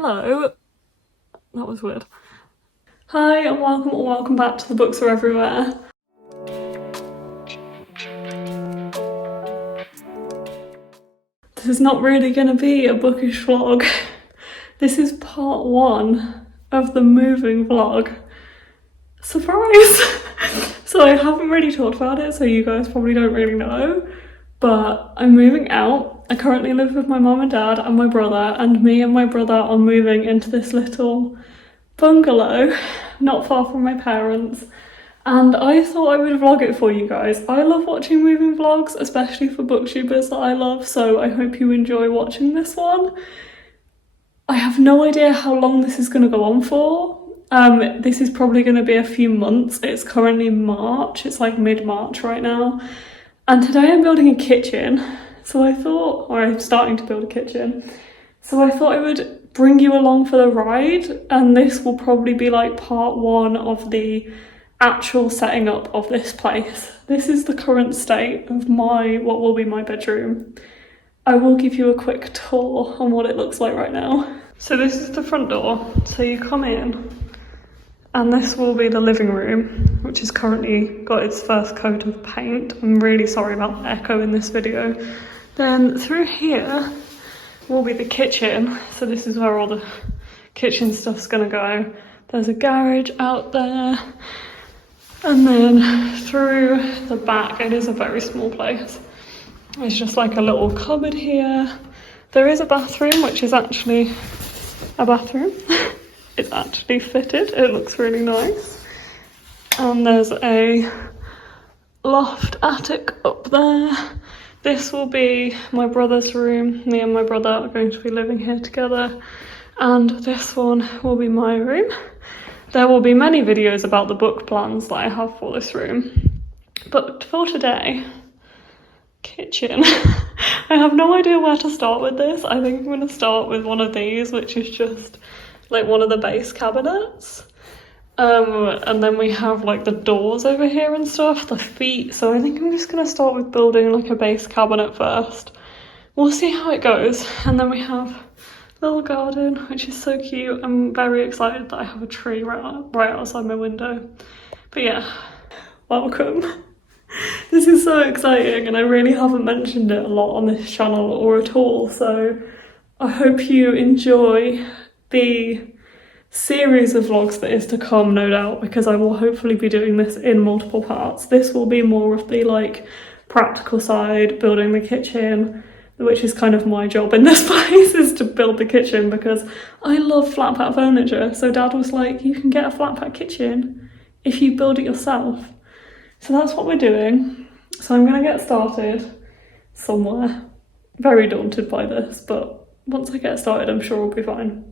Hello. That was weird. Hi and welcome or welcome back to The Books Are Everywhere. This is not really going to be a bookish vlog. This is part one of the moving vlog. Surprise! So I haven't really talked about it, so you guys probably don't really know, but I'm moving out. I currently live with my mum and dad and my brother, and me and my brother are moving into this little bungalow not far from my parents, and I thought I would vlog it for you guys. I love watching moving vlogs, especially for booktubers that I love, so I hope you enjoy watching this one. I have no idea how long this is going to go on for. This is probably going to be a few months. It's currently March, it's like mid-March right now, and today I'm building a kitchen, so I thought, or I'm starting to build a kitchen, so I thought I would bring you along for the ride, and this will probably be like part one of the actual setting up of this place. This is the current state of what will be my bedroom. I will give you a quick tour on what it looks like right now. So this is the front door, so you come in, and this will be the living room, which has currently got its first coat of paint. I'm really sorry about the echo in this video. Then through here will be the kitchen, so this is where all the kitchen stuff's gonna go. There's a garage out there, and then through the back, it is a very small place. It's just like a little cupboard here. There is a bathroom, which is actually a bathroom. It's actually fitted, it looks really nice. And there's a loft attic up there. This will be my brother's room. Me and my brother are going to be living here together. And this one will be my room. There will be many videos about the book plans that I have for this room. But for today, kitchen. I have no idea where to start with this. I think I'm going to start with one of these, which is just like one of the base cabinets. And then we have like the doors over here and stuff, the feet. So I think I'm just going to start with building like a base cabinet first. We'll see how it goes. And then we have a little garden, which is so cute. I'm very excited that I have a tree right outside my window. But yeah, welcome. This is so exciting, and I really haven't mentioned it a lot on this channel or at all, so I hope you enjoy the series of vlogs that is to come, no doubt, because I will hopefully be doing this in multiple parts. This will be more of the like practical side, building the kitchen, which is kind of my job in this place, is to build the kitchen, because I love flat pack furniture. So Dad was like, you can get a flat pack kitchen if you build it yourself. So that's what we're doing. So I'm gonna get started somewhere. Very daunted by this, but once I get started, I'm sure we'll be fine.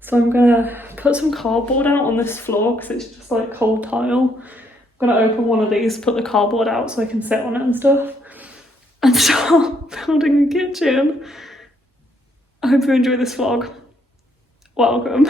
So I'm gonna put some cardboard out on this floor because it's just like cold tile. I'm gonna open one of these, put the cardboard out so I can sit on it and stuff, and start building a kitchen. I hope you enjoy this vlog. Welcome.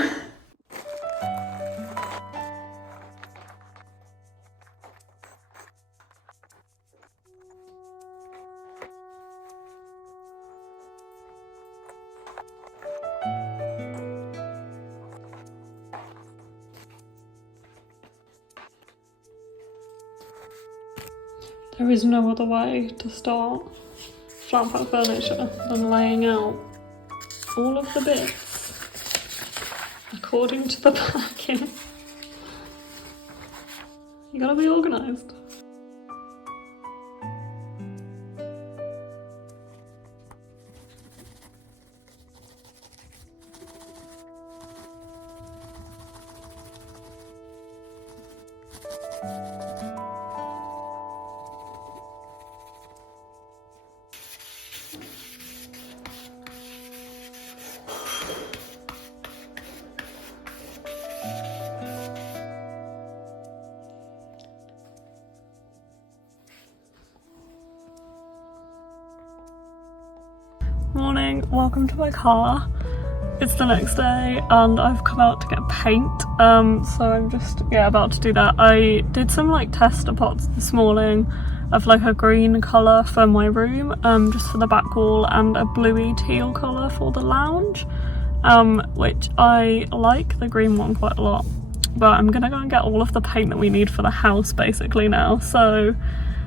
There is no other way to start flat pack furniture than laying out all of the bits according to the packing. You gotta be organised. Morning, welcome to my car. It's the next day and I've come out to get paint, so I'm just about to do that. I did some like tester pots this morning of like a green colour for my room, just for the back wall, and a bluey teal colour for the lounge. which I like the green one quite a lot. But I'm gonna go and get all of the paint that we need for the house basically now, so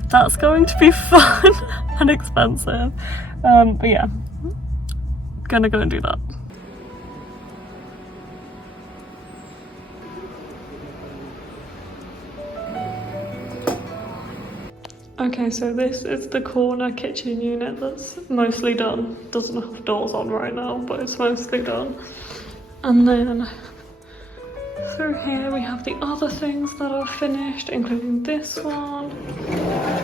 that's going to be fun and expensive. But yeah, gonna go and do that. Okay, so this is the corner kitchen unit that's mostly done. Doesn't have doors on right now, but it's mostly done. And then through here we have the other things that are finished, including this one,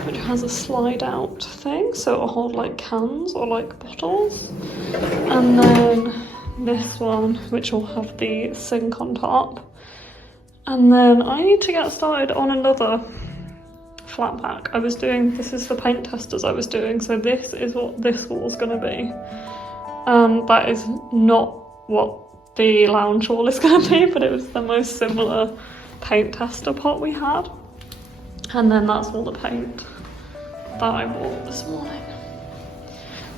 which has a slide out thing, so it'll hold like cans or like bottles. And then this one, which will have the sink on top. And then I need to get started on another flat pack. This is the paint testers I was doing, so this is what this wall's gonna be. That is not what the lounge wall is gonna be, but it was the most similar paint tester pot we had. And then that's all the paint that I bought this morning.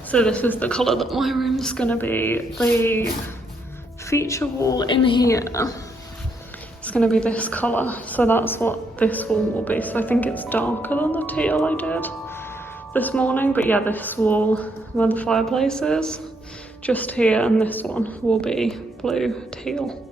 So this is the colour that my room's gonna be. The feature wall in here, it's gonna be this colour, so that's what this wall will be. So I think it's darker than the teal I did this morning, but yeah, this wall where the fireplace is, just here, and this one will be blue teal.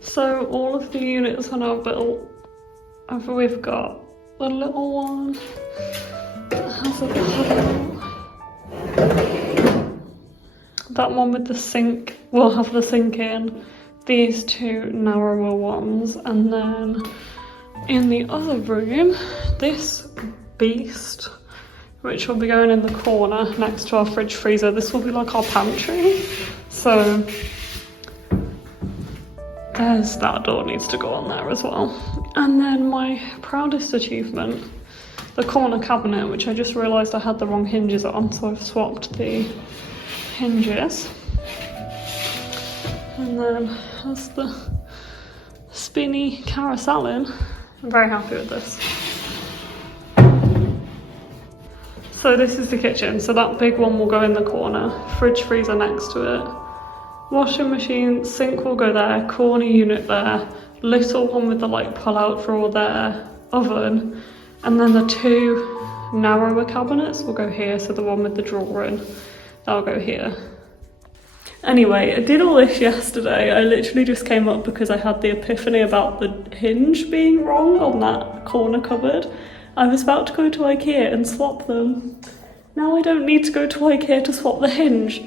So all of the units are now built. We've got the little one that has a puddle. That one with the sink will have the sink in. These two narrower ones, and then in the other room, this beast, which will be going in the corner next to our fridge freezer. This will be like our pantry. So there's that door needs to go on there as well. And then my proudest achievement, the corner cabinet, which I just realised I had the wrong hinges on, so I've swapped the hinges. And then has the spinny carousel in. I'm very happy with this. So this is the kitchen, so that big one will go in the corner, fridge freezer next to it. Washing machine, sink will go there, corner unit there, little one with the like pull out drawer there, oven, and then the two narrower cabinets will go here, so the one with the drawer in, that'll go here. Anyway, I did all this yesterday. I literally just came up because I had the epiphany about the hinge being wrong on that corner cupboard. I was about to go to IKEA and swap them. Now I don't need to go to IKEA to swap the hinge.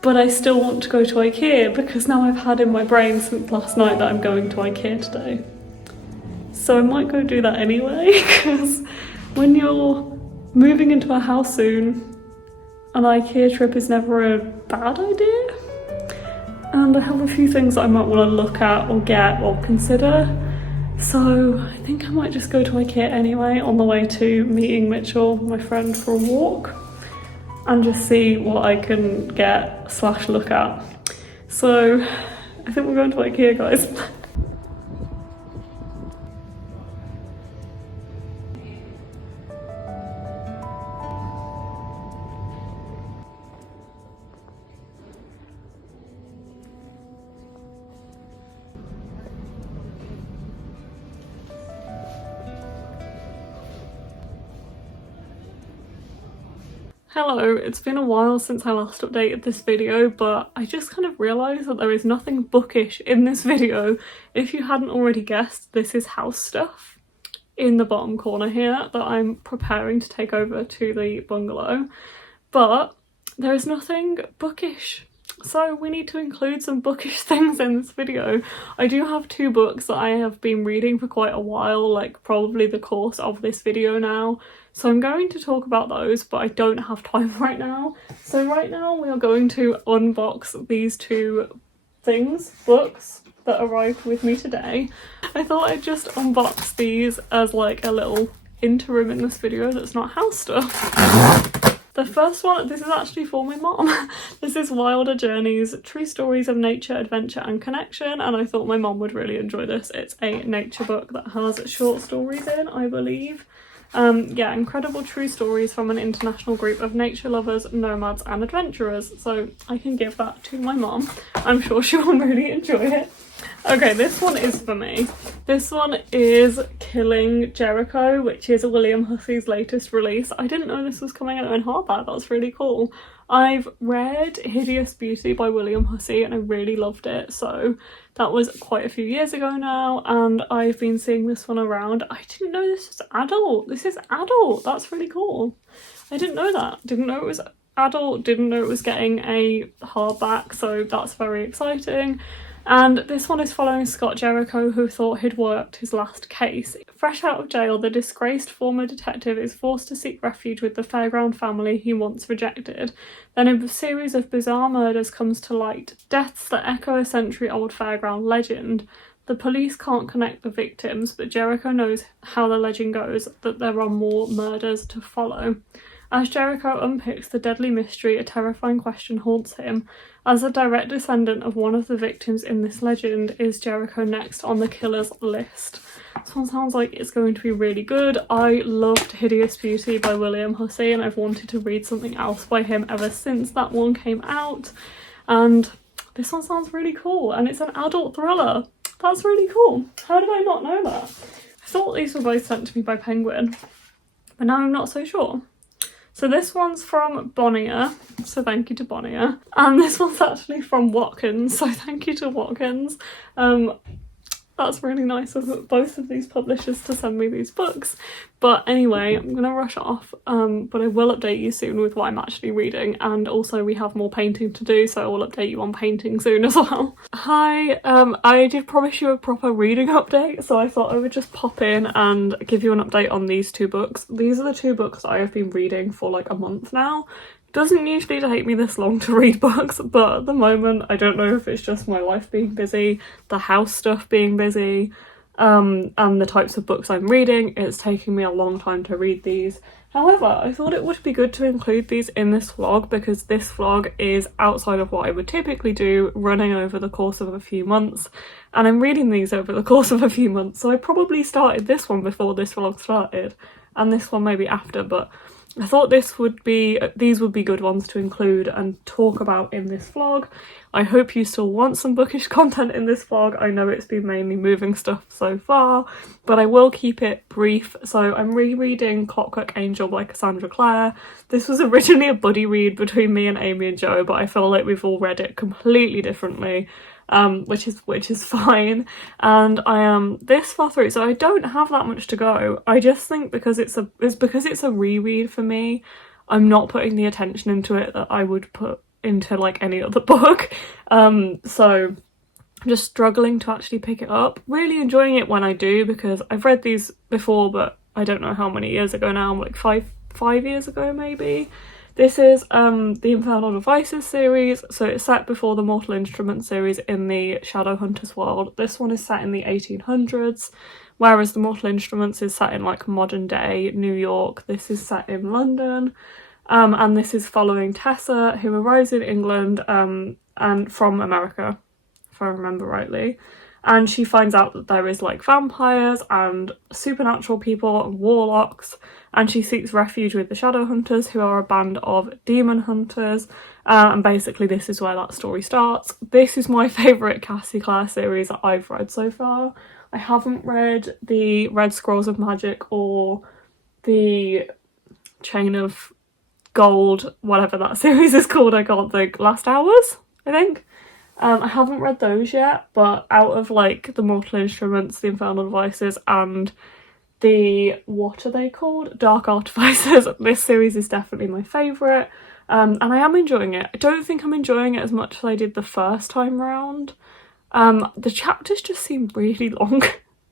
But I still want to go to IKEA because now I've had in my brain since last night that I'm going to IKEA today. So I might go do that anyway, because when you're moving into a house soon, an IKEA trip is never a bad idea. And I have a few things that I might want to look at or get or consider. So I think I might just go to IKEA anyway on the way to meeting Mitchell, my friend, for a walk. And just see what I can get / look at. So I think we're going to IKEA, guys. Hello, it's been a while since I last updated this video, but I just kind of realised that there is nothing bookish in this video. If you hadn't already guessed, this is house stuff in the bottom corner here that I'm preparing to take over to the bungalow. But there is nothing bookish So we need to include some bookish things in this video. I do have 2 books that I have been reading for quite a while, like probably the course of this video now. So I'm going to talk about those, but I don't have time right now. So right now we are going to unbox these 2 books that arrived with me today. I thought I'd just unbox these as like a little interim in this video that's not house stuff. The first one, this is actually for my mom. This is Wilder Journeys, True Stories of Nature, Adventure and Connection, and I thought my mom would really enjoy this. It's a nature book that has short stories in, I believe. Yeah, incredible true stories from an international group of nature lovers, nomads and adventurers. So I can give that to my mom. I'm sure she will really enjoy it. Okay, this one is for me. This one is Killing Jericho, which is William Hussey's latest release. I didn't know this was coming out in hardback. That's really cool. I've read Hideous Beauty by William Hussey and I really loved it. So that was quite a few years ago now, and I've been seeing this one around. I didn't know this was adult. This is adult. That's really cool. I didn't know that. Didn't know it was adult. Didn't know it was getting a hardback. So that's very exciting. And this one is following Scott Jericho, who thought he'd worked his last case. Fresh out of jail, the disgraced former detective is forced to seek refuge with the Fairground family he once rejected. Then a series of bizarre murders comes to light, deaths that echo a century-old Fairground legend. The police can't connect the victims, but Jericho knows how the legend goes, that there are more murders to follow. As Jericho unpicks the deadly mystery, a terrifying question haunts him. As a direct descendant of one of the victims in this legend, is Jericho next on the killer's list? This one sounds like it's going to be really good. I loved Hideous Beauty by William Hussey and I've wanted to read something else by him ever since that one came out. And this one sounds really cool, and it's an adult thriller. That's really cool. How did I not know that? I thought these were both sent to me by Penguin, but now I'm not so sure. So this one's from Bonnier, so thank you to Bonnier. And this one's actually from Watkins, so thank you to Watkins. That's really nice of both of these publishers to send me these books. But anyway, I'm gonna rush off, but I will update you soon with what I'm actually reading, and also we have more painting to do, so I will update you on painting soon as well. Hi, I did promise you a proper reading update, so I thought I would just pop in and give you an update on these 2 books. These are the 2 books I have been reading for like a month now. Doesn't usually take me this long to read books, but at the moment I don't know if it's just my life being busy, the house stuff being busy, and the types of books I'm reading. It's taking me a long time to read these. However, I thought it would be good to include these in this vlog because this vlog is outside of what I would typically do, running over the course of a few months, and I'm reading these over the course of a few months, so I probably started this one before this vlog started, and this one maybe after, but I thought these would be good ones to include and talk about in this vlog. I hope you still want some bookish content in this vlog. I know it's been mainly moving stuff so far, but I will keep it brief. So I'm rereading Clockwork Angel by Cassandra Clare. This was originally a buddy read between me and Amy and Joe, but I feel like we've all read it completely differently. Which is fine, and I am this far through, so I don't have that much to go. I just think because it's a reread for me, I'm not putting the attention into it that I would put into like any other book. So I'm just struggling to actually pick it up. Really enjoying it when I do, because I've read these before, but I don't know how many years ago now, like five years ago maybe. This is the Infernal Devices series, so it's set before the Mortal Instruments series in the Shadowhunters world. This one is set in the 1800s, whereas the Mortal Instruments is set in like modern day New York. This is set in London, and this is following Tessa, who arrives in England and from America, if I remember rightly. And she finds out that there is like vampires and supernatural people and warlocks, and she seeks refuge with the Shadowhunters, who are a band of demon hunters, and basically this is where that story starts. This is my favourite Cassie Clare series that I've read so far. I haven't read the Red Scrolls of Magic or the Chain of Gold, whatever that series is called, I can't think. Last Hours, I think. I haven't read those yet, but out of like the Mortal Instruments, the Infernal Devices, and the, what are they called? Dark Artificers, this series is definitely my favourite. and I am enjoying it. I don't think I'm enjoying it as much as I did the first time round. The chapters just seem really long,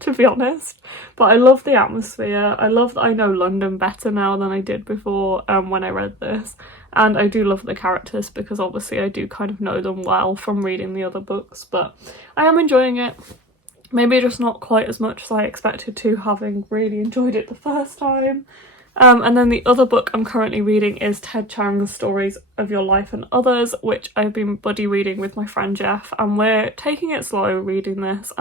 to be honest, but I love the atmosphere. I love that I know London better now than I did before when I read this, and I do love the characters because obviously I do kind of know them well from reading the other books, but I am enjoying it. Maybe just not quite as much as I expected to, having really enjoyed it the first time. And then the other book I'm currently reading is Ted Chiang's Stories of Your Life and Others, which I've been buddy reading with my friend Jeff, and we're taking it slow reading this.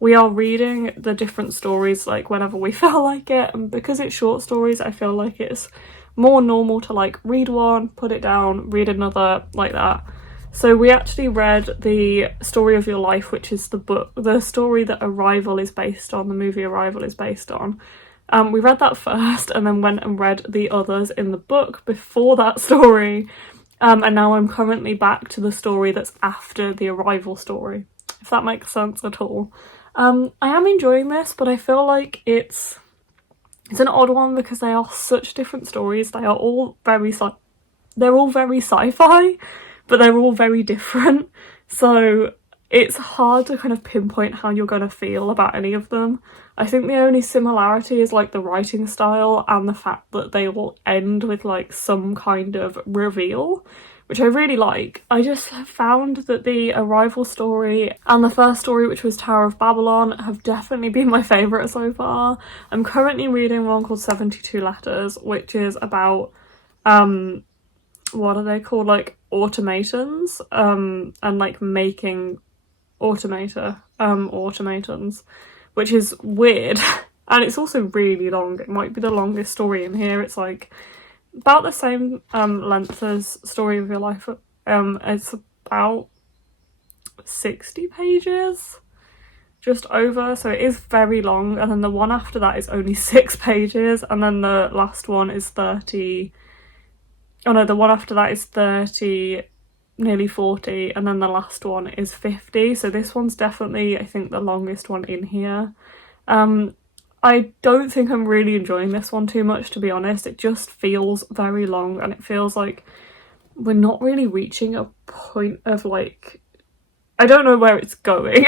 We are reading the different stories like whenever we feel like it, and because it's short stories I feel like it's more normal to like read one, put it down, read another, like that. So we actually read The Story of Your Life, which is the story that Arrival is based on, the movie Arrival is based on. We read that first and then went and read the others in the book before that story, and now I'm currently back to the story that's after the Arrival story, if that makes sense at all. I am enjoying this, but I feel like it's an odd one because they are such different stories. They are all they're all very sci-fi, but they're all very different, so it's hard to kind of pinpoint how you're going to feel about any of them. I think the only similarity is like the writing style and the fact that they all end with like some kind of reveal, which I really like. I just have found that the Arrival story and the first story, which was Tower of Babylon, have definitely been my favourite so far. I'm currently reading one called 72 Letters, which is about what are they called, like automatons, and like making automatons, which is weird. And it's also really long. It might be the longest story in here. It's like about the same length as Story of Your Life. It's about 60 pages, just over, so it is very long. And then the one after that is only 6 pages, and then the last one is 30. Oh no, the one after that is 30, nearly 40, and then the last one is 50. So this one's definitely, I think, the longest one in here. I don't think I'm really enjoying this one too much, to be honest. It just feels very long, and it feels like we're not really reaching a point of like, I don't know where it's going.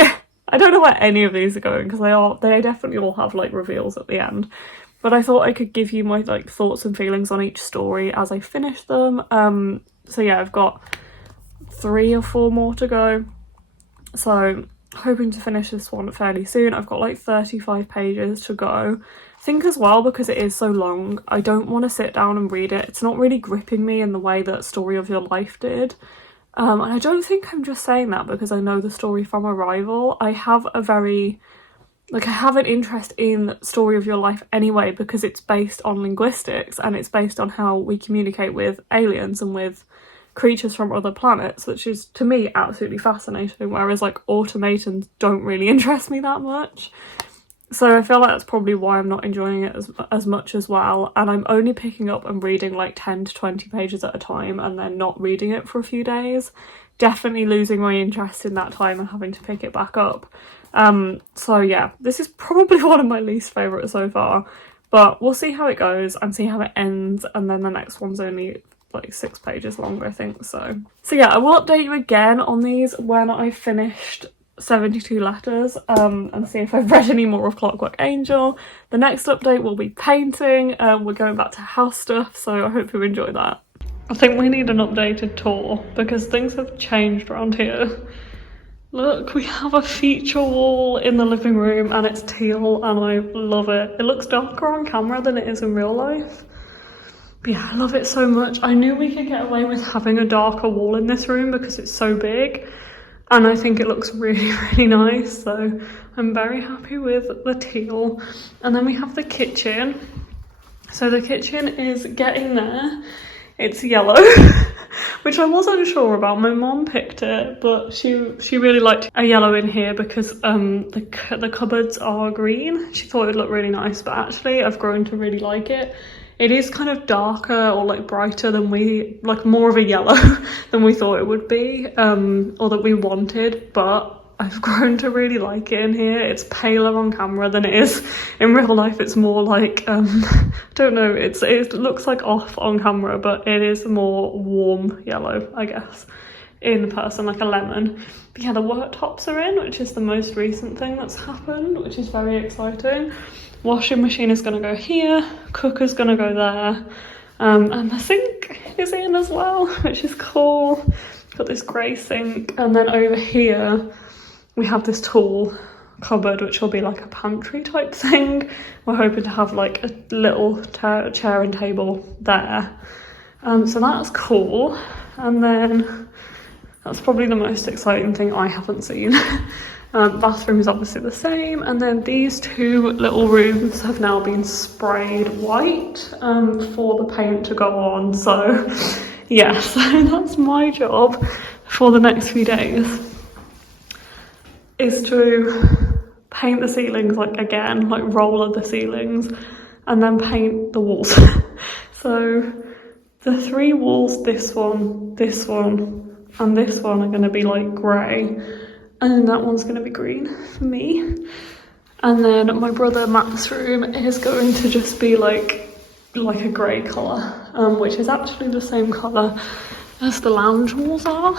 I don't know where any of these are going, because they definitely all have like reveals at the end. But I thought I could give you my like thoughts and feelings on each story as I finish them. So yeah, I've got 3 or 4 more to go, so hoping to finish this one fairly soon. I've got like 35 pages to go. I think as well, because it is so long, I don't want to sit down and read it. It's not really gripping me in the way that Story of Your Life did. And I don't think I'm just saying that because I know the story from Arrival. I have an interest in Story of Your Life anyway, because it's based on linguistics and it's based on how we communicate with aliens and with creatures from other planets, which is to me absolutely fascinating, whereas like automatons don't really interest me that much. So I feel like that's probably why I'm not enjoying it as much as well, and I'm only picking up and reading like 10 to 20 pages at a time and then not reading it for a few days. Definitely losing my interest in that time and having to pick it back up. So yeah, this is probably one of my least favourite so far, but we'll see how it goes and see how it ends, and then the next one's only like 6 pages longer, I think. So yeah, I will update you again on these when I finished 72 Letters, and see if I've read any more of Clockwork Angel. The next update will be painting. We're going back to house stuff, so I hope you enjoy that. I think we need an updated tour because things have changed around here. Look, we have a feature wall in the living room and it's teal and I love it. It looks darker on camera than it is in real life. But yeah, I love it so much. I knew we could get away with having a darker wall in this room because it's so big, and I think it looks really, really nice. So I'm very happy with the teal. And then we have the kitchen. So the kitchen is getting there. It's yellow, which I wasn't sure about. My mom picked it, but she really liked a yellow in here because the cupboards are green. She thought it would look really nice, but actually I've grown to really like it. It is kind of darker or like brighter than more of a yellow than we thought it would be, or that we wanted, but I've grown to really like it in here. It's paler on camera than it is in real life. It's more like, I don't know, it looks like off on camera, but it is more warm yellow, I guess, in person, like a lemon. But yeah, the worktops are in, which is the most recent thing that's happened, which is very exciting. Washing machine is gonna go here, cooker's gonna go there, and the sink is in as well, which is cool. Got this grey sink, and then over here we have this tool cupboard, which will be like a pantry type thing. We're hoping to have like a little chair and table there. So that's cool. And then that's probably the most exciting thing I haven't seen. Bathroom is obviously the same. And then these two little rooms have now been sprayed white for the paint to go on. So yeah, so that's my job for the next few days, is to paint the ceilings like again, like roller the ceilings, and then paint the walls. So the three walls, this one, and this one are going to be like grey, and then that one's going to be green for me. And then my brother Matt's room is going to just be like a grey colour, which is actually the same colour as the lounge walls are.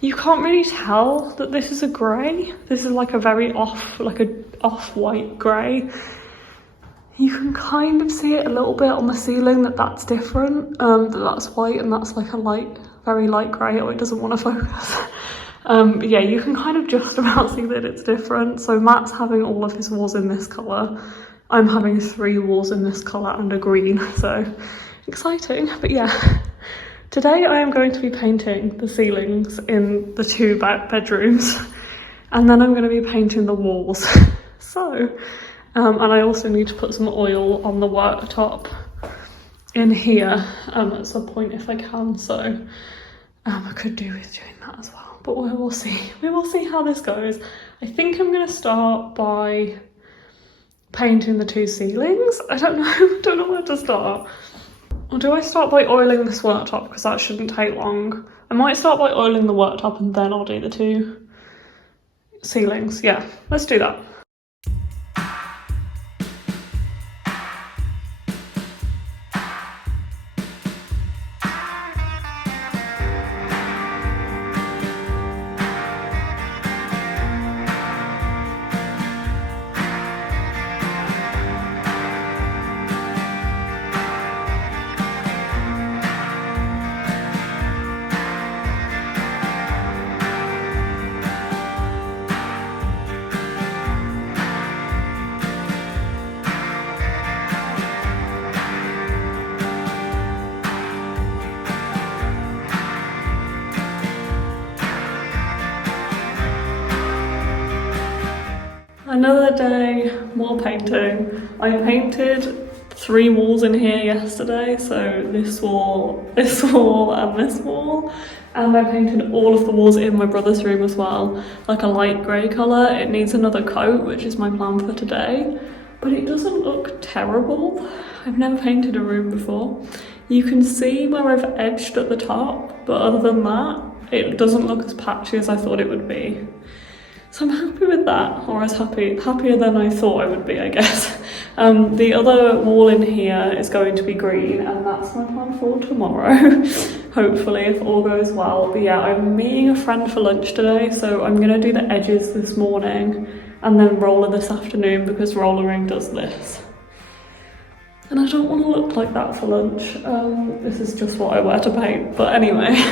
You can't really tell that this is a grey. This is like a very off-white grey. You can kind of see it a little bit on the ceiling that's different, that's white and that's like a very light grey. Oh, it doesn't want to focus. But yeah, you can kind of just about see that it's different. So Matt's having all of his walls in this colour. I'm having 3 walls in this colour and a green, so exciting. But yeah, today I am going to be painting the ceilings in the 2 bedrooms, and then I'm going to be painting the walls. So, and I also need to put some oil on the worktop in here at some point if I can, so I could do with doing that as well, but we will see. We will see how this goes. I think I'm going to start by painting the 2 ceilings. I don't know where to start. Or do I start by oiling this worktop, because that shouldn't take long? I might start by oiling the worktop and then I'll do the 2 ceilings. Yeah, let's do that. Another day, more painting. I painted 3 walls in here yesterday, so this wall, and this wall. And I painted all of the walls in my brother's room as well, like a light grey colour. It needs another coat, which is my plan for today, but it doesn't look terrible. I've never painted a room before. You can see where I've edged at the top, but other than that, it doesn't look as patchy as I thought it would be. So I'm happy with that, or as happier than I thought I would be, I guess. The other wall in here is going to be green, and that's my plan for tomorrow, hopefully, if all goes well. But yeah, I'm meeting a friend for lunch today, so I'm going to do the edges this morning, and then roller this afternoon, because rollering does this. And I don't want to look like that for lunch. This is just what I wear to paint, but anyway.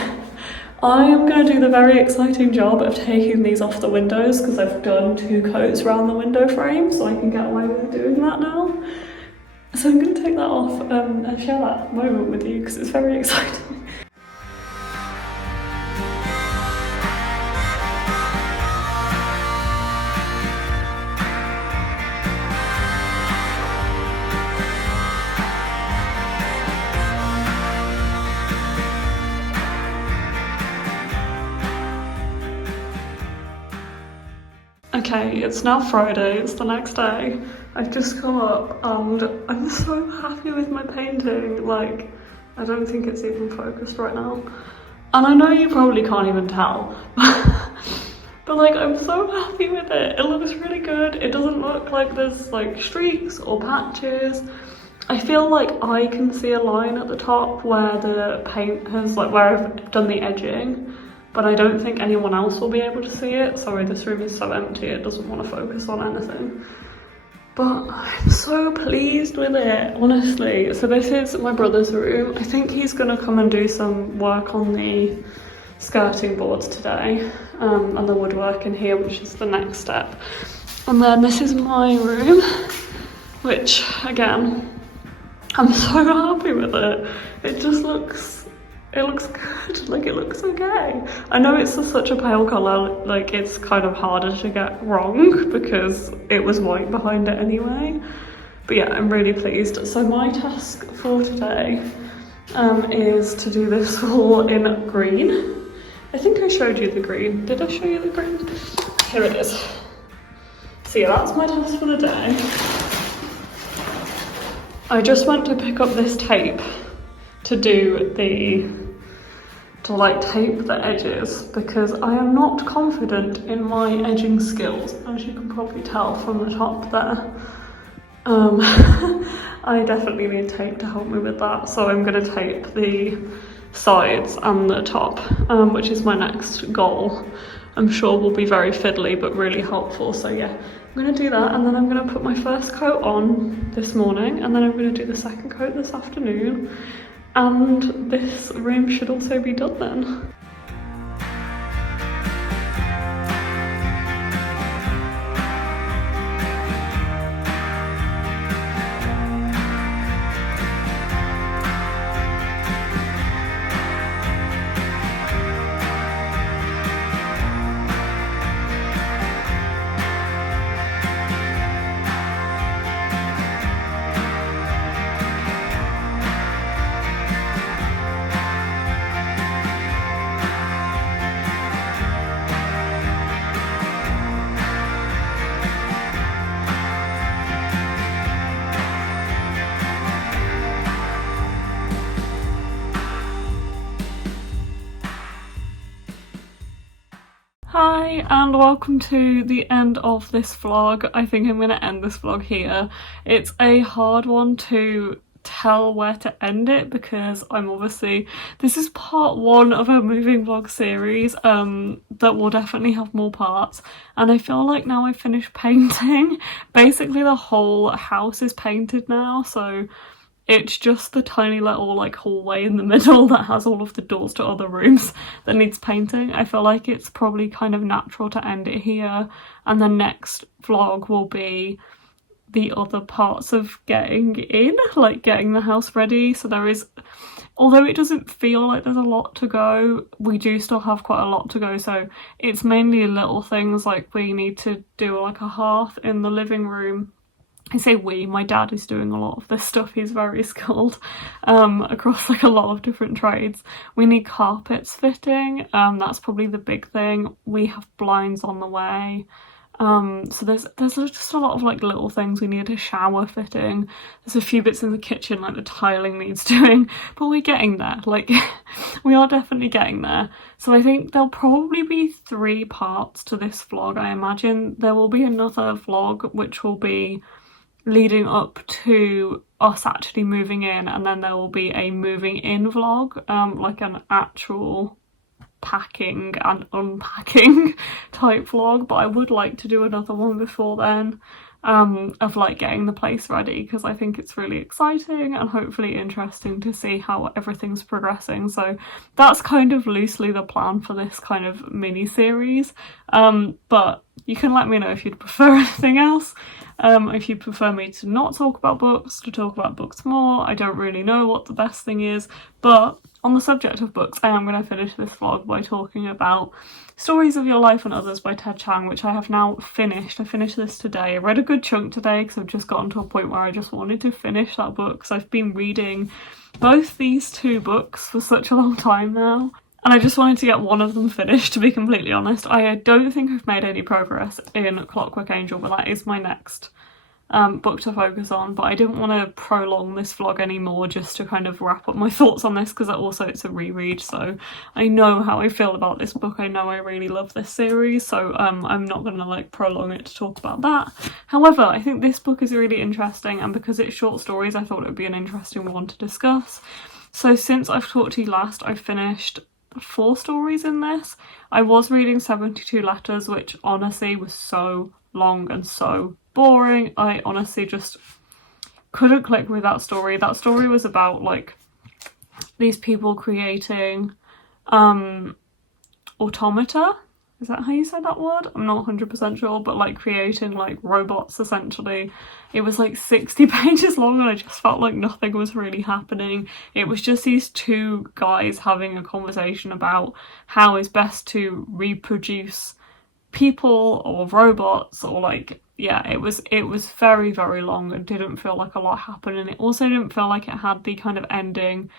I am going to do the very exciting job of taking these off the windows, because I've done 2 coats around the window frame, so I can get away with doing that now. So I'm going to take that off and share that moment with you, because it's very exciting. Okay, it's now Friday, it's the next day. I've just come up and I'm so happy with my painting. Like, I don't think it's even focused right now. And I know you probably can't even tell, But like, I'm so happy with it. It looks really good. It doesn't look like there's like streaks or patches. I feel like I can see a line at the top where the paint has, like where I've done the edging, but I don't think anyone else will be able to see it. Sorry, this room is so empty, it doesn't want to focus on anything. But I'm so pleased with it, honestly. So this is my brother's room. I think he's gonna come and do some work on the skirting boards today, and the woodwork in here, which is the next step. And then this is my room, which again, I'm so happy with it. It just looks, it looks good, like it looks okay. I know it's such a pale colour, like it's kind of harder to get wrong because it was white behind it anyway. But yeah, I'm really pleased. So my task for today is to do this wall in green. I think I showed you the green. Did I show you the green? Here it is. So yeah, that's my task for the day. I just went to pick up this tape to like tape the edges because I am not confident in my edging skills, as you can probably tell from the top there. I definitely need tape to help me with that, so I'm going to tape the sides and the top, which is my next goal. I'm sure will be very fiddly but really helpful. So yeah, I'm going to do that, and then I'm going to put my first coat on this morning, and then I'm going to do the second coat this afternoon, and this room should also be done then. Hi and welcome to the end of this vlog. I think I'm going to end this vlog here. It's a hard one to tell where to end it because this is part one of a moving vlog series that will definitely have more parts, and I feel like now I've finished painting. Basically the whole house is painted now, so it's just the tiny little like hallway in the middle that has all of the doors to other rooms that needs painting. I feel like it's probably kind of natural to end it here, and the next vlog will be the other parts of getting in, like getting the house ready. So there is, although it doesn't feel like there's a lot to go, we do still have quite a lot to go. So it's mainly little things like we need to do like a hearth in the living room. I say we, my dad is doing a lot of this stuff. He's very skilled across like a lot of different trades. We need carpets fitting, that's probably the big thing. We have blinds on the way. So there's just a lot of like little things. We need a shower fitting. There's a few bits in the kitchen, like the tiling needs doing, but we're getting there. Like we are definitely getting there. So I think there'll probably be 3 parts to this vlog. I imagine there will be another vlog which will be leading up to us actually moving in, and then there will be a moving in vlog, like an actual packing and unpacking type vlog. But I would like to do another one before then, of like getting the place ready, because I think it's really exciting and hopefully interesting to see how everything's progressing. So that's kind of loosely the plan for this kind of mini series, but you can let me know if you'd prefer anything else. If you prefer me to not talk about books, to talk about books more. I don't really know what the best thing is, but on the subject of books, I am going to finish this vlog by talking about Stories of Your Life and Others by Ted Chiang, which I have now finished. I finished this today. I read a good chunk today because I've just gotten to a point where I just wanted to finish that book, because I've been reading both these 2 books for such a long time now. And I just wanted to get one of them finished, to be completely honest. I don't think I've made any progress in Clockwork Angel, but that is my next book to focus on, but I didn't want to prolong this vlog anymore just to kind of wrap up my thoughts on this, because also it's a reread, so I know how I feel about this book. I know I really love this series, so I'm not going to like prolong it to talk about that. However, I think this book is really interesting, and because it's short stories I thought it would be an interesting one to discuss. So since I've talked to you last, I've finished 4 stories in this. I was reading 72 Letters, which honestly was so long and so boring. I honestly just couldn't click with that story. That story was about like these people creating automata. Is that how you say that word? I'm not 100% sure, but like creating like robots essentially. It was like 60 pages long and I just felt like nothing was really happening. It was just these 2 guys having a conversation about how is best to reproduce people or robots, or like, yeah, it was very, very long and didn't feel like a lot happened, and it also didn't feel like it had the kind of ending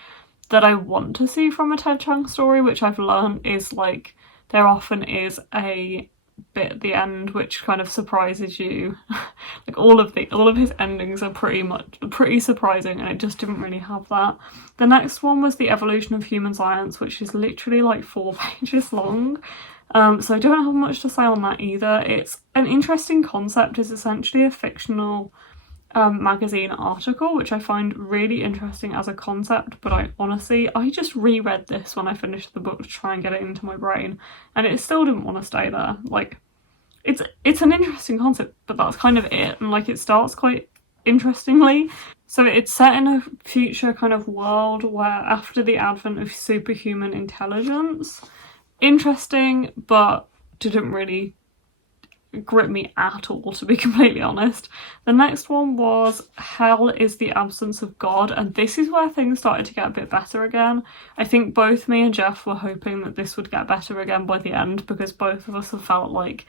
that I want to see from a Ted Chiang story, which I've learned is like there often is a bit at the end which kind of surprises you. Like all of his endings are pretty surprising, and it just didn't really have that. The next one was The Evolution of Human Science, which is literally like 4 pages long. So I don't have much to say on that either. It's an interesting concept. It's essentially a fictional magazine article, which I find really interesting as a concept, but I just reread this when I finished the book to try and get it into my brain, and it still didn't want to stay there. Like, it's an interesting concept, but that's kind of it, and like it starts quite interestingly. So it's set in a future kind of world where after the advent of superhuman intelligence, interesting, but didn't really grip me at all, to be completely honest. The next one was Hell is the Absence of God, and this is where things started to get a bit better again. I think both me and Jeff were hoping that this would get better again by the end, because both of us have felt like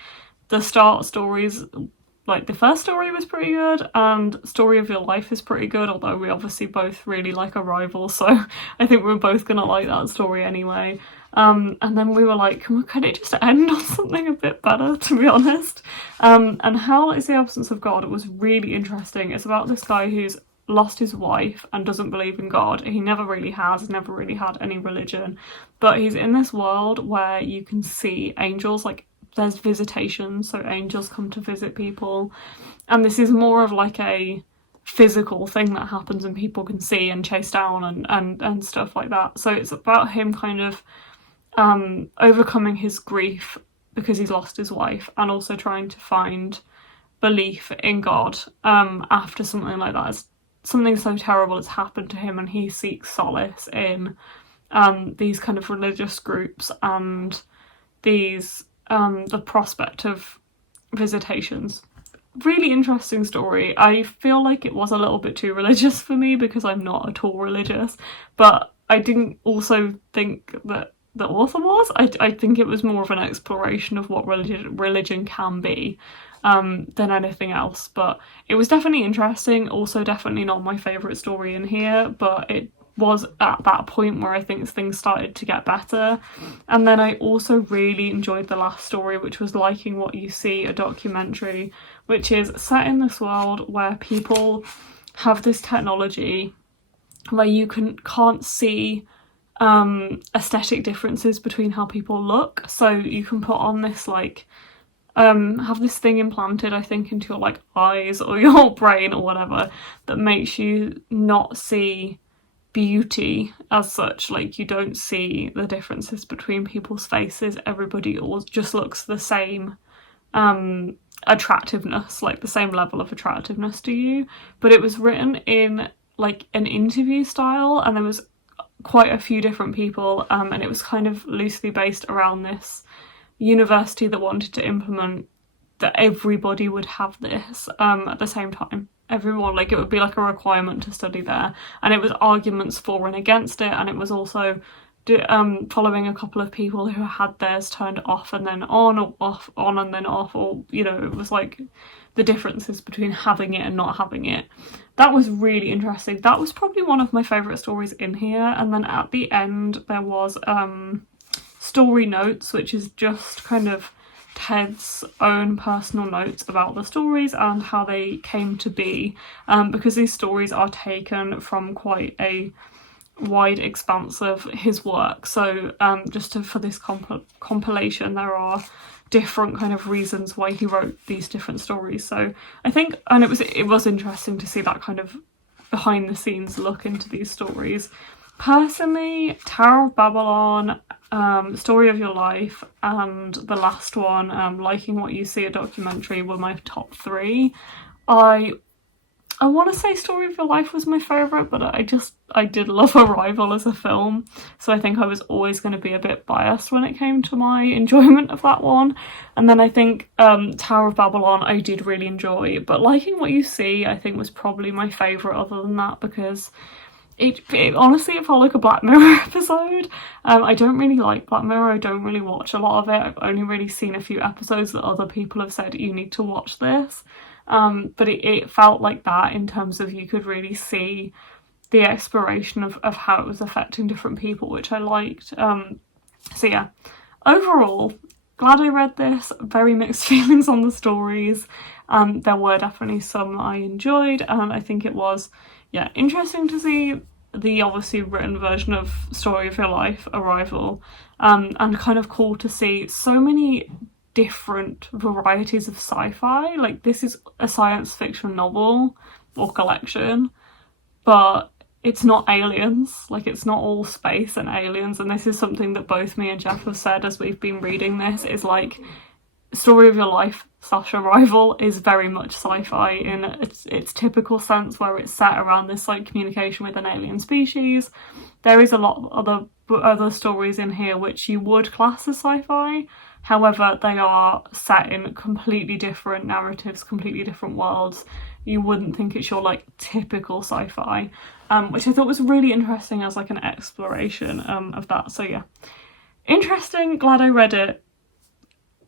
the start stories, like the first story was pretty good and Story of Your Life is pretty good, although we obviously both really like Arrival, so I think we're both gonna like that story anyway. And then we were like, could it just end on something a bit better, to be honest? And Hell is the Absence of God was really interesting. It's about this guy who's lost his wife and doesn't believe in God. He never really had any religion, but he's in this world where you can see angels, like there's visitation, so angels come to visit people, and this is more of like a physical thing that happens and people can see and chase down and stuff like that. So it's about him kind of overcoming his grief because he's lost his wife, and also trying to find belief in God after something like that. Something so terrible has happened to him, and he seeks solace in these kind of religious groups and these the prospect of visitations. Really interesting story. I feel like it was a little bit too religious for me because I'm not at all religious, but I didn't also think that the author was. I think it was more of an exploration of what religion can be than anything else, but it was definitely interesting. Also definitely not my favourite story in here, but it was at that point where I think things started to get better. And then I also really enjoyed the last story, which was Liking What You See, a documentary, which is set in this world where people have this technology where you can't see aesthetic differences between how people look. So you can put on this like have this thing implanted, I think, into your like eyes or your brain or whatever, that makes you not see beauty as such. Like, you don't see the differences between people's faces. Everybody all just looks the same attractiveness, like the same level of attractiveness to you. But it was written in like an interview style, and there was quite a few different people, and it was kind of loosely based around this university that wanted to implement that everybody would have this at the same time. Everyone, like, it would be like a requirement to study there, and it was arguments for and against it, and it was also following a couple of people who had theirs turned off and then on, or off, on and then off, or, you know, it was like the differences between having it and not having it. That was really interesting. That was probably one of my favourite stories in here. And then at the end there was story notes, which is just kind of Ted's own personal notes about the stories and how they came to be, because these stories are taken from quite a wide expanse of his work. So for this compilation, there are different kind of reasons why he wrote these different stories. So I think, and it was interesting to see that kind of behind the scenes look into these stories. Personally, Tower of Babylon, Story of Your Life, and the last one, Liking What You See, a documentary, were my top 3. I want to say Story of Your Life was my favourite, but I did love Arrival as a film, so I think I was always going to be a bit biased when it came to my enjoyment of that one. And then I think Tower of Babylon I did really enjoy, but Liking What You See I think was probably my favourite other than that, because it honestly, it felt like a Black Mirror episode. I don't really like Black Mirror, I don't really watch a lot of it. I've only really seen a few episodes that other people have said, you need to watch this. But it felt like that, in terms of you could really see the exploration of how it was affecting different people, which I liked. So yeah, overall, glad I read this. Very mixed feelings on the stories. There were definitely some I enjoyed, and I think it was, yeah, interesting to see the obviously written version of Story of Your Life, Arrival, and kind of cool to see so many different varieties of sci-fi. Like, this is a science fiction novel or collection, but it's not aliens. Like, it's not all space and aliens, and this is something that both me and Jeff have said as we've been reading this, is like, Story of Your Life / Arrival is very much sci-fi in its typical sense, where it's set around this like communication with an alien species. There is a lot of other stories in here which you would class as sci-fi. However, they are set in completely different narratives, completely different worlds. You wouldn't think it's your like typical sci-fi, which I thought was really interesting as like an exploration of that. So yeah, interesting, glad I read it.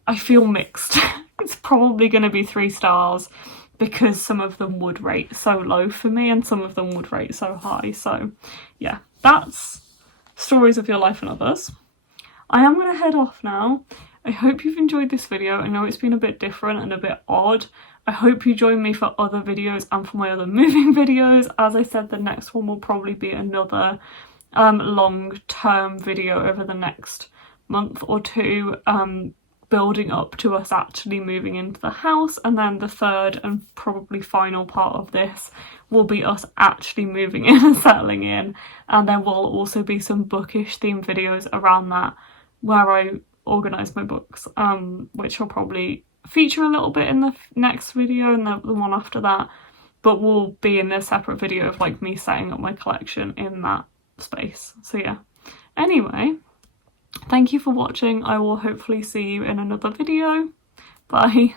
I feel mixed. It's probably going to be 3 stars, because some of them would rate so low for me and some of them would rate so high. So yeah, that's Stories of Your Life and Others. I am going to head off now. I hope you've enjoyed this video. I know it's been a bit different and a bit odd. I hope you join me for other videos and for my other moving videos. As I said, the next one will probably be another long-term video over the next month or 2, building up to us actually moving into the house, and then the third and probably final part of this will be us actually moving in and settling in. And there will also be some bookish themed videos around that, where I organise my books, which will probably feature a little bit in the next video and the one after that, but will be in a separate video of like me setting up my collection in that space. So yeah, anyway, thank you for watching. I will hopefully see you in another video. Bye.